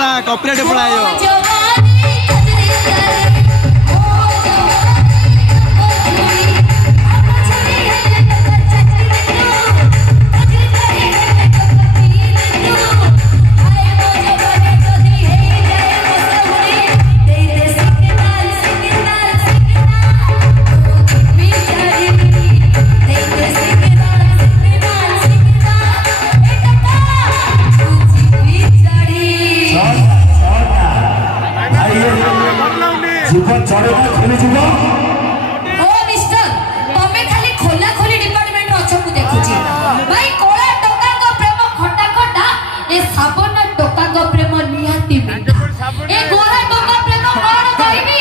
ना कॉपीराइट पढ़ायो জীবন চড়ে না খেলে জীবন ও মিস্টার তুমি খালি খোলা খোলি ডিপার্টমেন্ট অছ মু দেখুছি ভাই কোলা টকা গো প্রেম খটা খটা এ সাবন টকা গো প্রেম নিহাতি মিঠা এ গোরা টকা প্রেম কোন কইবি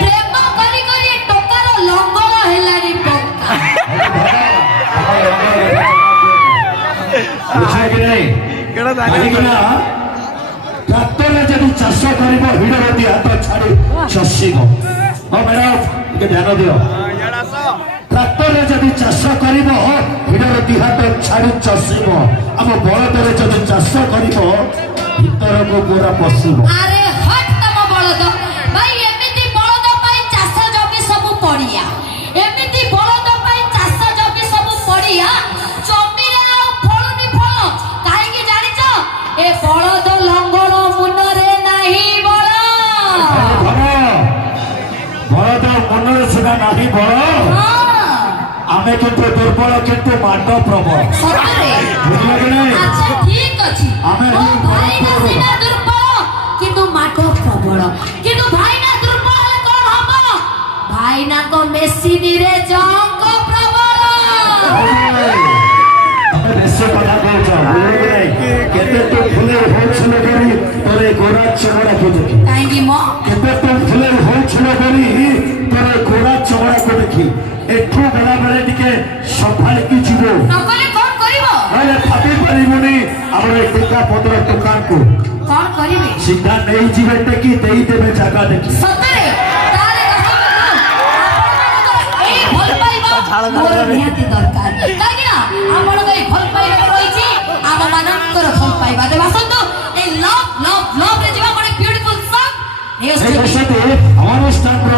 প্রেম করি করি এ টকাৰ লঙ্গল হেলানি পক্কা বুঝাই কি নাই केड़ा କାହିଁକି ନା ଟ୍ରାକ୍ଟରରେ ଯଦି ଚାଷ କରିବ ହିଡ଼ର ଦି ହାତ ଛାଡ଼ି ଚଷିବ ହଁ ମ୍ୟାଡାମ ଟିକେ ଧ୍ୟାନ ଦିଅ ଟ୍ରାକ୍ଟରରେ ଯଦି ଚାଷ କରିବ ହିଡ଼ର ଦି ହାତ ଛାଡ଼ି ଚଷିବ ଆମ ବଳଦରେ ଯଦି ଚାଷ କରିବ ଭିତରକୁ ପୁରା ପଶିବ আরে হট তম বলদ ভাই এমিতি বলদ পাই চাষ জমি সবু পড়িয়া এমিতি বলদ পাই চাষ জমি সবু পড়িয়া জমিরে আউ ফলুনি ফল কাহিকি জানিছ এ বলদ লঙ্গল মুনরে নাহি বল বলদ মନରେ ସିନା ନାହିଁ ବଳ ଆମେ କିନ୍ତୁ ଦୁର୍ବଳ କିନ୍ତୁ ମାଟ ପ୍ରବଳ সতরে ବୁଝିଲ କି ନାହିଁ আচ্ছা ঠিক আছে ଆମେ ও ভাই না সিনা দুর্বল কিন্তু মাঠ প্রবল কিন্তু ভাই না দুর্বল হলে কোন হব ভাই না কো মেশিনিরে জঙ্গ প্রবল ଆମେ ବେଶୀ କଥା କହୁଛ ବୁଝିଲ କି ନାହିଁ କେତେ ତୁ ଫୁଲେর ହଉছিল କରି ତୋର ଏ ଗୋରା ଚମଡ଼ାକୁ ଦେଖି କାହିଁକି ମ କେତେ ତୁ ଫୁଲେর ହଉছিল କରି ତୋର ଏ ଗୋରା ଚମଡ଼ାକୁ ଦେଖି ଏଠୁ ଗଲାବେଳେ ଟିକେ ସମ୍ଭାଳିକି ଯିବ নকলে কোন করিব ନହେଲେ ଭାବି ପାରିବୁନି ଆମର ଏ ଟୋକା ପତ୍ର ଦୋକାନକୁ কোন করিবে ସିଧା ନେଇଯିବେ ଟେକି ଦେଇଦେବେ ଜାଗା ଦେଖି সতরে তারে কথা বলু এই ভাল পাইবা মোর নিহাতি দরকার কাহিଁକି না ଆପଣଙ୍କ এই ভাল পাইবা রইছি ଆମ ମାନଙ୍କର ভাল পাইবা দেবা সন্ত এই লভ লভ লভ রে ଯିବା ଗୋଟେ বিউটিফুল সং এই বসতে অনুষ্ঠানର